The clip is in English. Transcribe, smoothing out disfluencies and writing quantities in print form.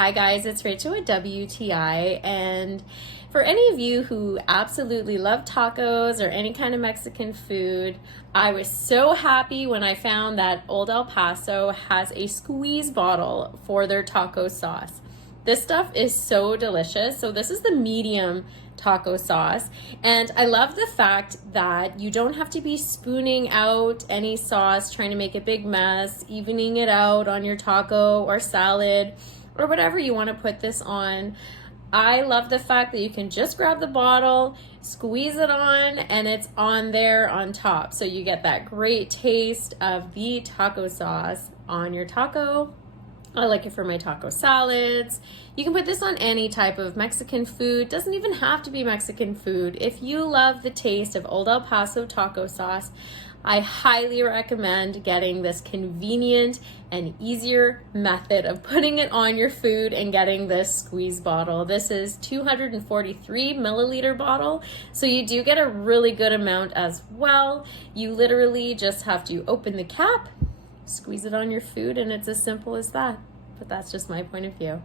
Hi guys, it's Rachel with WTI, and for any of you who absolutely love tacos or any kind of Mexican food, I was so happy when I found that Old El Paso has a squeeze bottle for their taco sauce. This stuff is so delicious. So this is the medium taco sauce, and I love the fact that you don't have to be spooning out any sauce, trying to make a big mess, evening it out on your taco or salad or whatever you want to put this on. I love the fact that you can just grab the bottle, squeeze it on, and it's on there on top. So you get that great taste of the taco sauce on your taco. I like it for my taco salads. You can put this on any type of Mexican food. Doesn't even have to be Mexican food. If you love the taste of Old El Paso taco sauce, I highly recommend getting this convenient and easier method of putting it on your food and getting this squeeze bottle. This is 243 milliliter bottle, so you do get a really good amount as well. You literally just have to open the cap, squeeze it on your food, and it's as simple as that. But that's just my point of view.